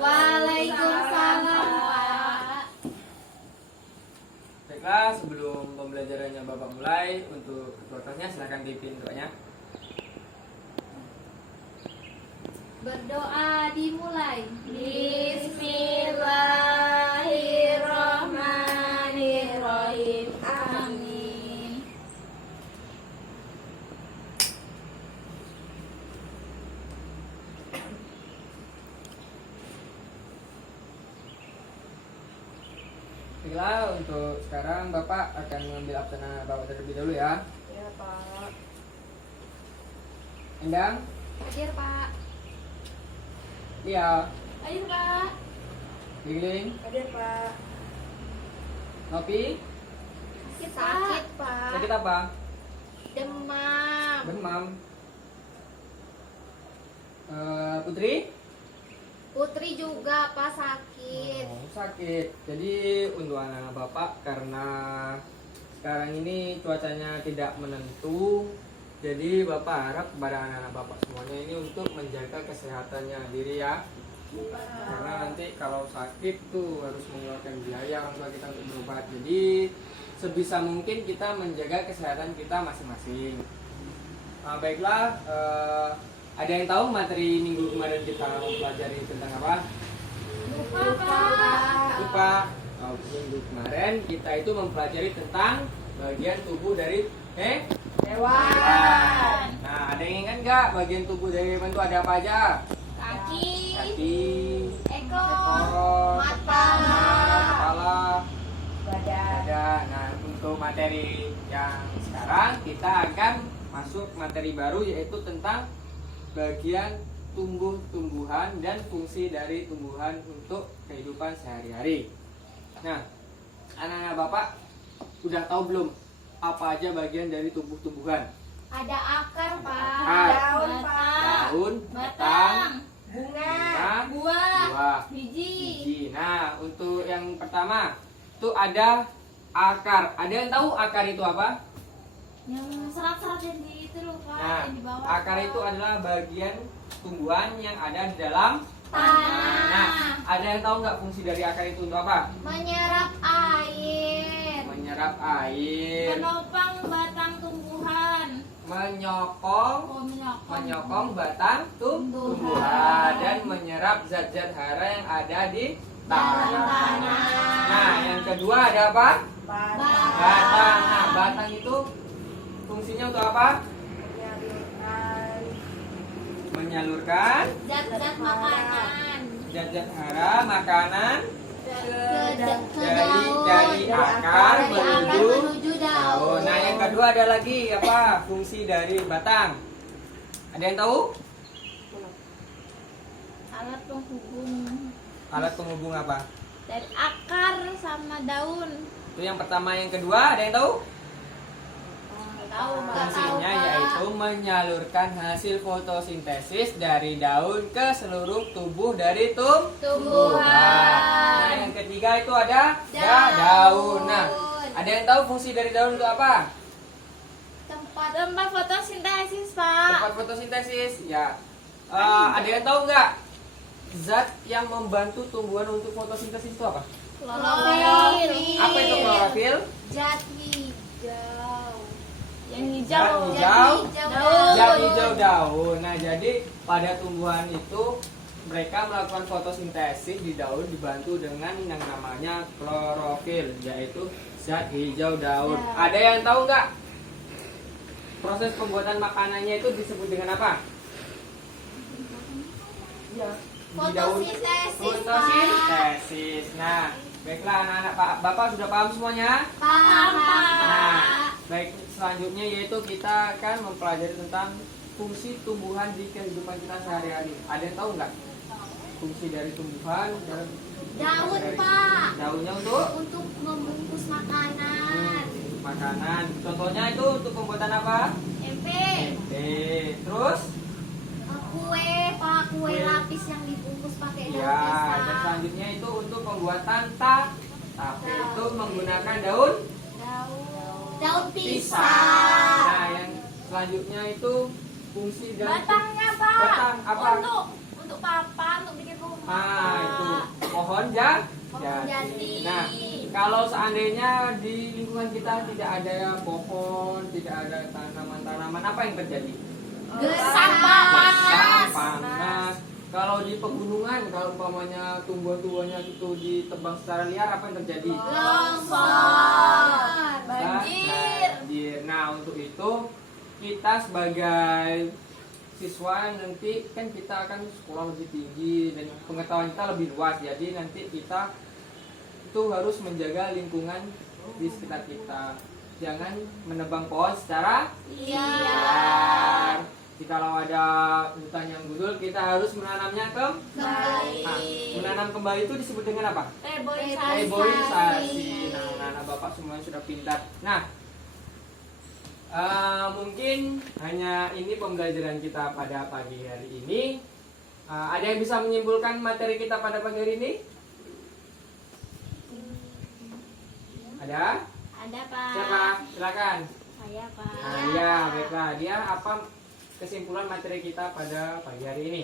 Waalaikumsalam, Pak. Baiklah, sebelum pembelajarannya Bapak mulai, untuk ketuanya silakan dipimpin doanya. Berdoa dimulai. Bismillahirrahmanirrahim. Amin. Baiklah, untuk sekarang Bapak akan mengambil absena Bapak terlebih dahulu ya. Ya, Pak. Endang, Hadir, Pak. Lia, Hadir, Pak. Giling, Hadir, Pak. Nopi, Sakit, Pak. sakit apa? Demam. Demam. Putri? Putri juga, Pak, sakit. Oh, sakit. Jadi untuk anak Bapak karena sekarang ini cuacanya tidak menentu, jadi Bapak harap kepada anak-anak Bapak semuanya ini untuk menjaga kesehatannya diri ya. Karena nanti kalau sakit tuh harus mengeluarkan biaya orang tua kita untuk berobat. Jadi sebisa mungkin kita menjaga kesehatan kita masing-masing. Baiklah, ada yang tahu materi minggu kemarin kita mempelajari tentang apa? Lupa, Pak. Lupa. Minggu kemarin kita itu mempelajari tentang bagian tubuh dari hewan. Nah, ada yang ingat nggak bagian tubuh dari hewan itu ada apa aja? Kaki. Kaki, Ekor. Mata. kepala, Badan. badan. Nah, untuk materi yang sekarang kita akan masuk materi baru yaitu tentang bagian tumbuh-tumbuhan dan fungsi dari tumbuhan untuk kehidupan sehari-hari. Nah, anak-anak Bapak udah tahu belum apa aja bagian dari tumbuh-tumbuhan? Ada akar, Pak. Akar. Daun, Pak. Daun, Batang. Bunga. Buah. buah, Biji. biji. Nah, untuk yang pertama itu ada akar. Ada yang tahu akar itu apa? Yang serat-serat yang di itu loh, Pak. Nah, Yang di bawah. akar itu adalah bagian tumbuhan yang ada di dalam tanah. Nah, ada yang tahu nggak fungsi dari akar itu untuk apa? Menyerap air. Menyerap air, Menopang batang tumbuhan. menyokong batang tumbuhan dan menyerap zat-zat hara yang ada di Dalam tanah. tanah. Nah, yang kedua ada apa? Batang. Batang. Nah, batang itu fungsinya untuk apa? Menyalurkan. Menyalurkan Zat-zat makanan. zat-zat hara makanan Dari dari akar menuju daun. daun. Nah, yang kedua ada lagi apa? Fungsi dari batang. Ada yang tahu? Alat penghubung Alat penghubung apa? dari akar sama daun. Itu yang pertama, yang kedua ada yang tahu? Tahu, Fungsinya yaitu menyalurkan hasil fotosintesis dari daun ke seluruh tubuh dari tumbuhan. Nah, yang ketiga itu ada daun. Nah, ada yang tahu fungsi dari daun itu apa? tempat fotosintesis, Pak. Tempat fotosintesis. Ya. Ada yang tahu nggak? Zat yang membantu tumbuhan untuk fotosintesis itu apa? Klorofil. Apa itu klorofil? Zat hijau. Yang Zat hijau. Daun. Zat hijau daun. Nah, jadi pada tumbuhan itu mereka melakukan fotosintesis di daun dibantu dengan yang namanya klorofil, yaitu zat hijau daun. Ya. Ada yang tahu nggak? Proses pembuatan makanannya itu disebut dengan apa? Ya. Di daun. Fotosintesis, Fotosintesis. Nah, baiklah anak-anak Bapak sudah paham semuanya? Paham, Nah, Pak. baik, selanjutnya yaitu kita akan mempelajari tentang fungsi tumbuhan di kehidupan kita sehari-hari. Ada yang tahu nggak? Fungsi dari tumbuhan dalam Daun, sehari-hari? Pak. Daunnya untuk Untuk membungkus makanan. makanan. Contohnya itu untuk pembuatan apa? Tempe. Terus? Kue, Pak. Kue Kue. lapis yang dibungkus pakai daun Ya, dan pisang. selanjutnya itu untuk pembuatan tape itu menggunakan daun Daun pisang. pisang. Nah, yang selanjutnya itu fungsi dari Batangnya, Pak. batang apa? Untuk papan, untuk bikin pohon jati. Nah, kalau seandainya di lingkungan kita tidak ada pohon, tidak ada tanaman-tanaman, apa yang terjadi? Gersang Panas. Kalau di pegunungan, kalau umpamanya tumbuhan-tumbuhannya itu ditebang secara liar, apa yang terjadi? Longsor. Banjir. Nah, untuk itu kita sebagai siswa nanti kan kita akan sekolah lebih tinggi dan pengetahuan kita lebih luas. Jadi nanti kita itu harus menjaga lingkungan di sekitar kita. Jangan menebang pohon secara liar. Kalau ada hutan yang gundul, kita harus menanamnya kembali. Nah, menanam kembali itu disebut dengan apa? Reboisasi. Nah, anak bapak semuanya sudah pintar. Nah, mungkin hanya ini pembelajaran kita pada pagi hari ini. Ada yang bisa menyimpulkan materi kita pada pagi hari ini? Ada? Ada, Pak. Siapa? Silakan. Saya, Pak. Nah, ya, baiklah. Dia apa kesimpulan materi kita pada pagi hari ini?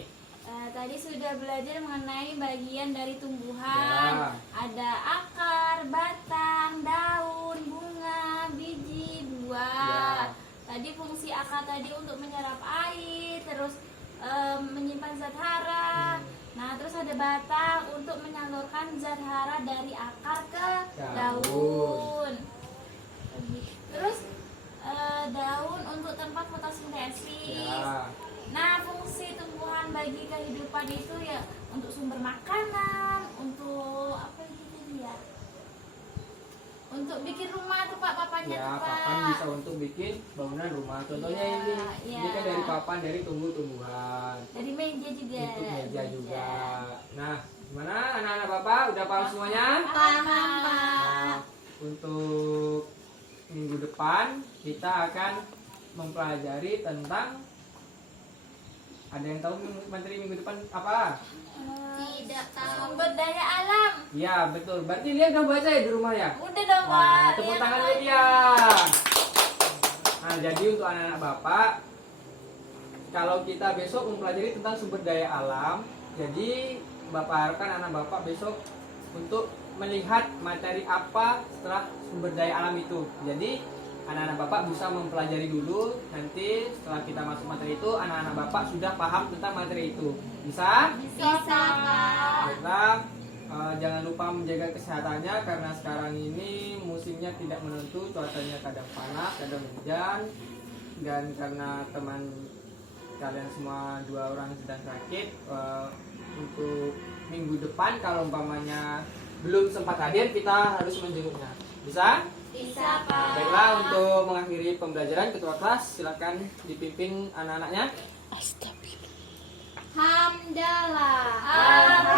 Tadi sudah belajar mengenai bagian dari tumbuhan. Ya. Ada akar, batang, daun, bunga, biji, buah. Ya. Tadi fungsi akar tadi untuk menyerap air, terus menyimpan zat hara. Nah, terus ada batang untuk menyalurkan zat hara dari akar ke daun. Terus daun untuk tempat fotosintesis. Ya. Nah, fungsi tumbuhan bagi kehidupan itu ya untuk sumber makanan, untuk apa gitu ya? Untuk bikin rumah tuh Pak, papannya Ya, tuh Pak. papan bisa untuk bikin bangunan rumah. Contohnya Ya, ini. ya. Ini kan dari papan dari tumbuh-tumbuhan. Dari meja juga. Untuk meja juga. Nah, gimana anak-anak bapak? Udah paham semuanya? Paham, Nah, Pak. untuk minggu depan kita akan mempelajari tentang, ada yang tahu materi minggu depan apa? Tidak tahu. Sumber daya alam. Ya, betul. Berarti Lia udah baca ya di rumah ya? Udah dong Pak. Wah, tepuk Lihat, tangan Pak. Lydia. Nah, jadi untuk anak-anak bapak, kalau kita besok mempelajari tentang sumber daya alam, jadi bapak harapkan anak bapak besok untuk melihat materi apa setelah sumber daya alam itu. Jadi anak-anak bapak bisa mempelajari dulu, nanti setelah kita masuk materi itu anak-anak bapak sudah paham tentang materi itu. Bisa? Bisa, Pak. Baiklah, jangan lupa menjaga kesehatannya karena sekarang ini musimnya tidak menentu, cuacanya kadang panas, kadang hujan, dan karena teman kalian semua 2 orang sedang sakit, untuk minggu depan kalau umpamanya belum sempat hadir kita harus menjenguknya. Bisa? Bisa, Pak. Baiklah, untuk mengakhiri pembelajaran ketua kelas silakan dipimpin anak-anaknya. Hamdalah. Alhamdulillah.